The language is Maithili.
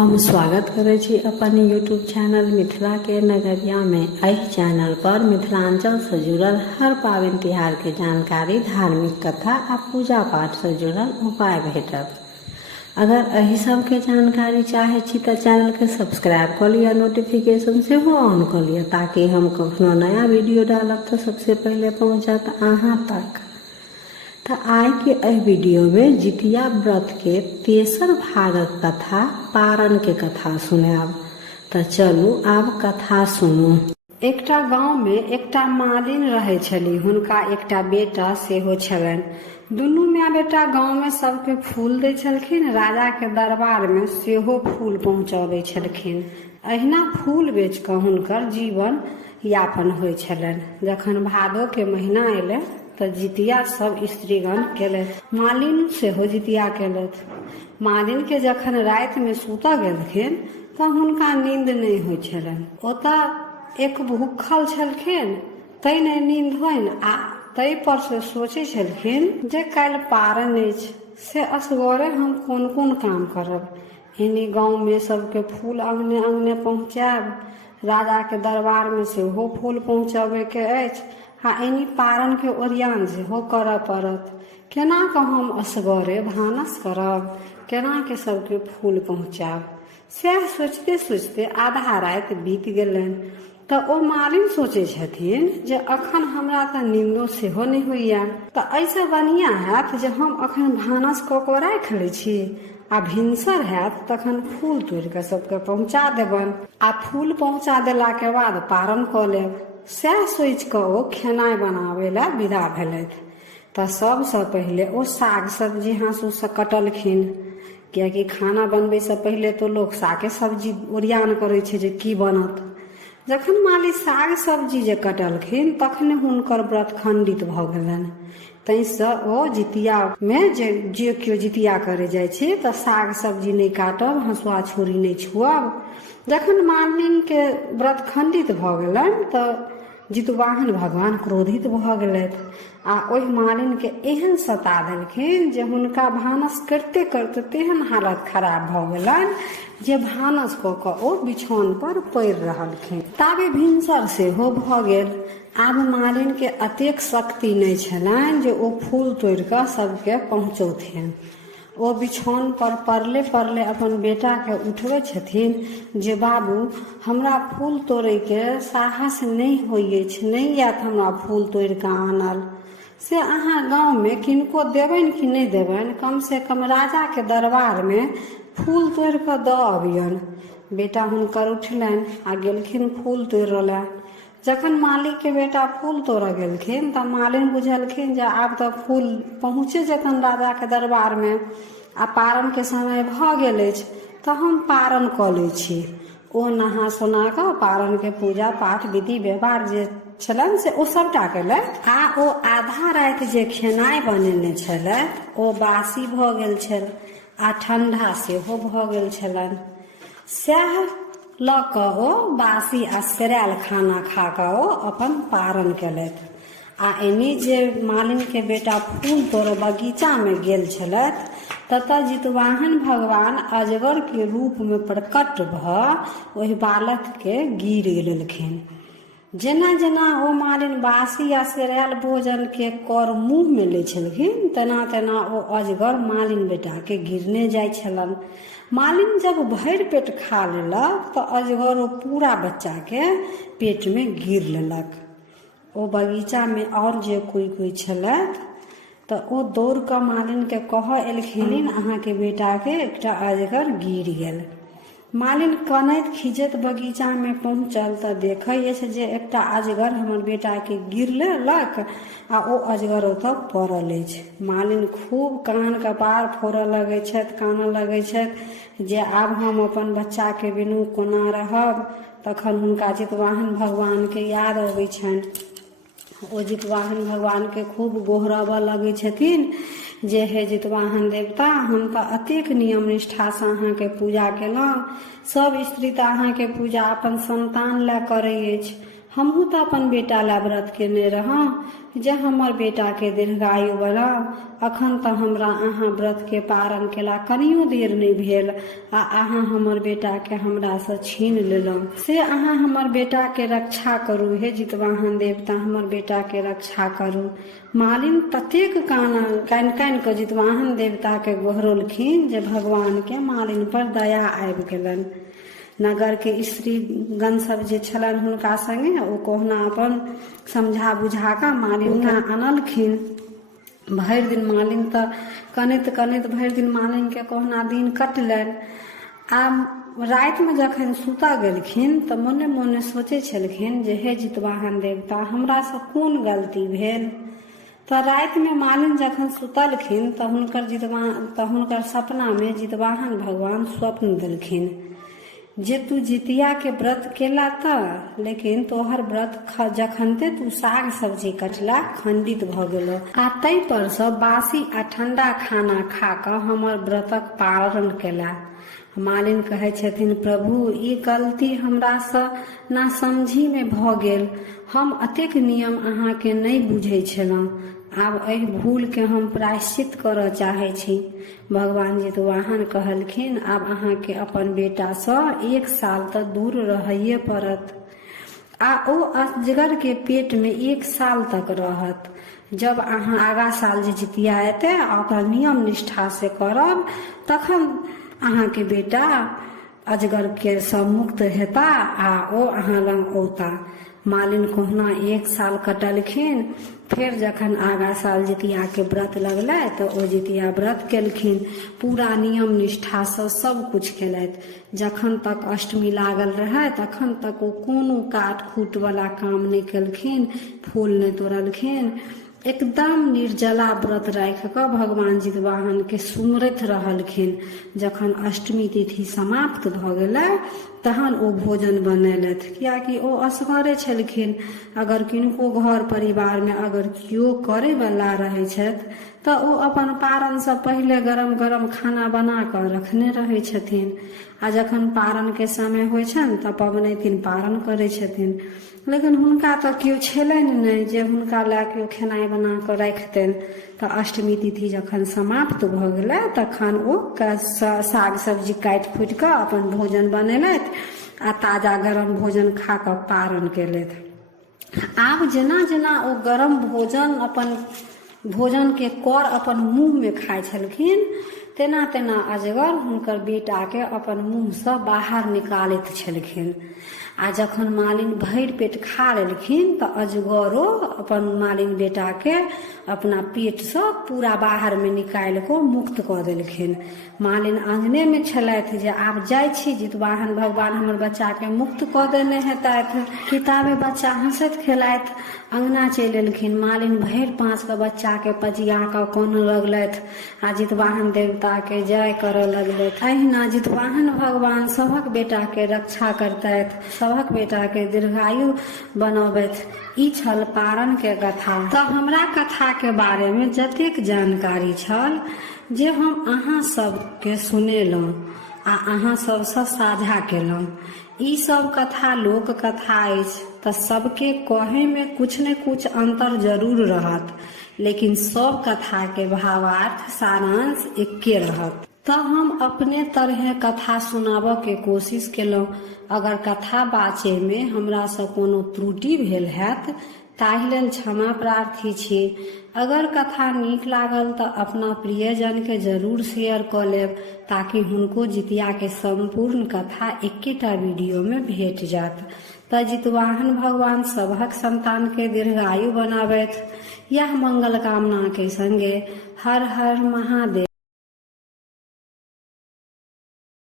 हम स्वागत करै छी अपन यूट्यूब चैनल मिथिला के नगरिया में। एहि चैनल पर मिथिलांचल से जुड़ल हर पाबनि तिहार के जानकारी, धार्मिक कथा आ पूजा पाठ से जुड़ल उपाय भेटत। अगर एहि सब के जानकारी चाहे छी तो चैनल के सब्सक्राइब कर लिया, नोटिफिकेशन से हो ऑन कर लिया, ताकि हम कखनो नया वीडियो डालब तो सबसे पहले पहुंचत अहां तक। तो आज के एह वीडियो में जितिया व्रत के तेसर भागक कथा, पारण के कथा सुनाब। तो चलू आब कथा सुनू। एकटा गांव में एकटा मालिन रहै छली, हुनका एकटा बेटा सेहो छलनि। दुनू माय बेटा गांव में सबके फूल दै छलखिन, राजा के दरबार में सेहो फूल पहुंचाबै छलखिन। अहिना फूल बेच कऽ हुनकर जीवन यापन होइ छलनि। जखन भादो के महीना एलै तो जितिया सब स्त्रीगण केलथि, मालिन सेहो जितिया केलथि। मालिन के जखन रात में सुतऽ गेलखिन तऽ हुनका नींद नहीं होइ छलनि। ओतऽ एक भूखल छलखिन, तै नहीं नींद होइन आ तै पर से सोचै छलखिन जे काल्हि पारण अछि, से असगरे हम कोन कोन काम करब। एनी गाँव में सबके फूल अंगने अंगने पहुँचायब, राजा के दरबार में सेहो फूल पहुँचाबे के अछि, आ एनी पारण के ओरियान सेहो करऽ पड़त। केना कऽ हम असगरे भानस करब, केना के सबके फूल पहुँचाब। सएह सोचते सोचते आधा रात बीत गेलनि। तऽ ओ मालिन सोचै छथिन जे अखन हमरा तऽ नींदो सेहो नहीं होइया, तऽ ऐसे बढ़िया हैत जे हम अखन भानस कऽ कऽ राखि लै छी, आ भिनसर हैत तखन फूल तोड़ि कऽ सबके पहुँचा देबनि, आ फूल पहुँचा देला के बाद पारण कऽ लेब। सएह सोचि कऽ ओ खेनाइ बनाबै लए विदा भेलथि। तऽ सबसँ पहिले ओ साग सब्जी हाँसू से कटलखिन, कियाकि खाना बनबै से पहिले तो लोग सागे सब्जी ओरियान करै छै जे की बनत। जखन माली साग सब्जी जे कटलखिन तखने हुनकर व्रत खंडित भऽ गेलनि। तैसँ ओ जितिया में जे केओ जितिया करे जाइ छै तऽ साग सब्जी नहीं काटब, हँसुआ छुरी नहीं छुअब। जखन मालिन के व्रत खंडित भऽ गेलनि तऽ जितवाहन भगवान क्रोधित भऽ गेलथि, आ ओहि मालिन के एहन सता देलखिन जे हुनका भानस करते करते तेहन हालत खराब भऽ गेलनि जे भानस कऽ कऽ ओ बिछौन पर पड़ि रहलखिन। ताबे भिनसर सेहो भऽ गेल। आब मालिन के अतेक शक्ति नहीं छलनि जे ओ फूल तोड़ि कऽ सबके पहुँचौथिन। ओ बिछौन पर पड़ले पड़ले अपन बेटा के उठबै छथिन जे बाबू हमरा फूल तोड़े के साहस नहीं होइ अछि, नहीं आयत हमरा फूल तोड़ि कऽ आनल। से अहाँ गाँव में किनको देबनि कि नहीं देबनि, कम से कम राजा के दरबार में फूल तोड़ि कऽ दऽ अबियन। बेटा हुनकर उठलनि आ गेलखिन फूल तोड़ऽ लए। जखन मालिक के बेटा फूल तोड़ऽ गेलखिन तऽ मालिन बुझलखिन जे आब तऽ फूल पहुँचे जेतन राजा के दरबार में, आ पारण के समय भऽ गेल अछि, तऽ हम पारण कऽ लै छी। ओ नहा सोना कऽ पारण के पूजा पाठ विधि व्यवहार जे छलनि से ओ सबटा केलथि, आ ओ आधा राति जे खेनाइ बनेने छलथि ओ बासी भऽ गेल छल आ ठंडा सेहो भऽ गेल छलनि। सएह लऽ कऽ ओ बासी आ सेरायल खाना खा कऽ ओ अपन पारण केलथि। आ एनी जे मालिन के बेटा फूल तोड़ऽ बगीचा में गेल छलथि ततऽ जितवाहन भगवान अजगर के रूप में प्रकट भऽ ओहि बालक के गिर लेलखिन। जेना जेना ओ मालिन बासी आ सेरायल भोजन के कर मुँह में लै छलखिन, तेना तेना ओ अजगर मालिन बेटा के गिरने जाइ छलनि। मालिन जब भरि पेट खा लेलक तऽ अजगर ओ पूरा बच्चा के पेट में गिर लेलक। ओ बगीचा में और जे कोई छलथि तऽ ओ दौड़ कऽ मालिन के कहऽ एलखिन अहाँ के बेटा के एकटा अजगर गिर गेल। मालिन कनैत खिजैत बगीचा में पहुँचल तऽ देखै अछि जे एकटा अजगर हमर बेटा के गिर लेलक आ ओ अजगर ओतऽ पड़ल अछि। मालिन खूब कान कपार फोड़ऽ लगै छथि, कानऽ लगै छथि जे आब हम अपन बच्चा के बिनु कोना रहब। तखन हुनका जितवाहन भगवान के याद अबै छनि। ओ जितवाहन भगवान के खूब गोहरबऽ लगै छथिन जे हे जितवाहन देवता, हम तऽ अतेक नियम निष्ठा से अहाँ के पूजा केलहुँ। सब स्त्री तऽ अहाँ के पूजा अपन संतान लए करै अछि, हमहू तो अपन बेटा ला व्रत केने रहा जे हमर बेटा के दीर्घायु बना। अखन तो हमरा अहाँ व्रत के पारण केला कनियो देर नहीं भेल आ अहाँ हमर बेटा के हमरा से छीन लेलहुँ। से अहाँ हमर बेटा के रक्षा करू, हे जितवाहन देवता हमर बेटा के रक्षा करू। मालिन ततेक कान के जितवाहन देवता के गोहरलखिन जे भगवान के मालिन पर दया आबि गेलन। नगर के स्त्रीगण सब जे छलन हुनका संगे ओ कोहना अपन समझा बुझा का मालिन के आनलखिन। भरि दिन मालिन तो कनैत भरि दिन मालिन के कोहना दिन कटलन। आ राति में जखन सुता गेलखिन तो मोने मोने सोचे छलखिन जे हे जितवाहन देवता हमरा से कोन गलती भेल। तो राति में मालिन जखन सुतलखिन तो हुनकर सपना में जितवाहन भगवान स्वप्न देलखिन जे तू जितिया के व्रत केला त लेकिन तोहर व्रत जखनते तू साग सब्जी कटला खंडित भ गेलो आ तै पर से बासी आ ठंडा खाना खा क हमर व्रतक पारण केला। मालिन कहे छथिन प्रभु ई गलती हमरा से ना समझी में भ गेल। हम अतेक नियम अहाँ के नहीं बुझे छलहुँ। आब एहि भूल के हम प्रायश्चित करऽ चाहे छी। भगवान जितवाहन कहलखिन आब अहाँ के अपन बेटा से 1 साल तक दूर रहइए पड़त आ ओ अजगर के पेट में 1 साल तक रहत। जब अहाँ आगा साल जे जितिया एते ओकर नियम निष्ठा से करब तखन अहाँ के बेटा अजगर के से मुक्त हेता आ ओ अहाँ लंग औता। मालिन कोहना 1 साल कटलखिन। फिर जखन आगा साल जितिया के व्रत लगलै तो ओ जितिया व्रत केलखिन। पूरा नियम निष्ठा से सब कुछ केलथि। जखन तक अष्टमी लागल रहे तखन तक ओ कोनो काट खूट वाला काम नहीं केलखिन, फूल नहीं तोड़लखिन। एकदम निर्जला व्रत राखि कऽ भगवान जितवाहन के सुमरैत रहलखिन। जखन अष्टमी तिथि समाप्त भ गेलै तहन ओ भोजन बनेलथि, कियाकि ओ असगरे छलखिन। अगर किनको घर परिवार में अगर केओ करे वाला रहे छथि तऽ ओ अपन पारण से पहिले गरम गरम खाना बना कऽ रखने रहे छथिन आ जखन पारण के समय होइ छनि तऽ पबनैतिन पारण करे छथिन। लेकिन हुनका तऽ केओ छलनि नहि जे हुनका लए केओ खेनाइ बना कऽ राखितनि। तऽ अष्टमी तिथि जखन समाप्त भऽ गेलै तखन ओ साग सब्जी काटि खुटि कऽ अपन भोजन बनेलथि आ ताजा गरम भोजन खा कऽ पारण केलथि। आब जेना जेना ओ गरम भोजन अपन भोजन के कर अपन मुंह में खाइ छलखिन तेना तेना अजगर हुनकर बेटा के अपन मुंह से बाहर निकालैत छलखिन। आ जखन मालिन भरि पेट खा लेलखिन तऽ अजगरो अपन मालिन बेटा के अपना पेट से पूरा बाहर में निकालि कऽ मुक्त कऽ देलखिन। मालिन आंगने में छलथि जे आब जाइ छी, जितवाहन भगवान हमर बच्चा के मुक्त कऽ देने हेतथि। किताबे बच्चा हंसैत खेलाइत अंगना चलि एलखिन। मालिन भरि पाँच के बच्चा के पजिया कऽ कानऽ लगलथि आ जितवाहन देवता के जय करऽ लगलथि। अहिना जितवाहन भगवान सभक बेटा के रक्षा करतथि, सभक बेटा के दीर्घायु बनबथि। ई छल पारण के कथा। तऽ हमरा कथा के बारे में जतेक जानकारी छल जे हम अहाँ सबके सुनेलहुँ आ अहाँ सबसँ साझा केलहुँ। ई सब कथा लोक कथा अछि तऽ सबके कहे में कुछ न कुछ अंतर जरूर रहत, लेकिन सब कथा के भावार्थ सारांश एके रहत। तऽ हम अपने तरह कथा सुनाबऽ के कोशिश केलहुँ। अगर कथा बाचे में हमरा से कोनो त्रुटि भेल हैत ताहि लेल क्षमा प्रार्थी छी। अगर कथा नीक लागल तऽ अपना प्रियजन के जरूर शेयर कऽ लेब ताकि हुनको जितिया के संपूर्ण कथा एकेटा वीडियो में भेट जात। तऽ जितवाहन भगवान सभक संतान के दीर्घायु बनाबथि। यह मंगल कामना के संगे हर हर महादेव।